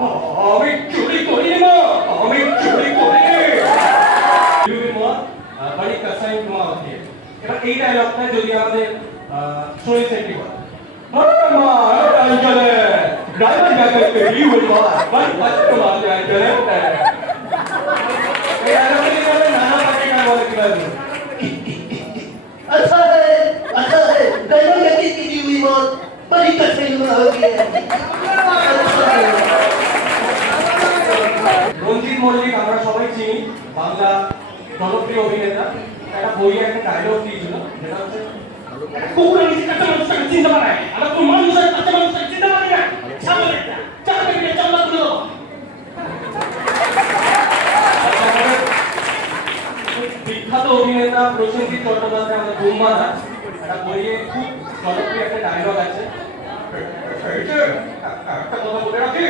আমি চুরি করিনি মা, আমি চুরি করিনি। বিউটির মা বাড়ি কাসাই মা ওকে। এবার এই ডায়লগটা যদি আমাদের শুনে সেটি বল। মা আঙ্কেলে ড্রাইভার ব্যাকে পেরি হই মা বাড়ি কাছে মা আঙ্কেলে। এই ডায়লগটা নিয়ে নানা পার্টি কার বলে কি বলবো। अच्छा है ड्राइवर गति की दी हुई मौत बड़ी कठिन हो गई है। রঞ্জিত মল্লিক আমরা সবাই চিনি, বাংলা জনপ্রিয় অভিনেতা। একটা বইয়ে একটা ডায়লগ দিয়েছিল যেটা হচ্ছে কুকুরের নিচে কাঁচা মানুষটাকে চিনতে পারে, আর তোর মানুষের কাঁচা মানুষটাকে চিনতে পারে না। ছাগল একটা চাপে গিয়ে চামড়া তুলো। বিখ্যাত অভিনেতা প্রসেনজিৎ চট্টোপাধ্যায় আমাদের ধুমমাদা একটা বইয়ে খুব জনপ্রিয় একটা ডায়লগ আছে, একটা কথা বলে রাখি,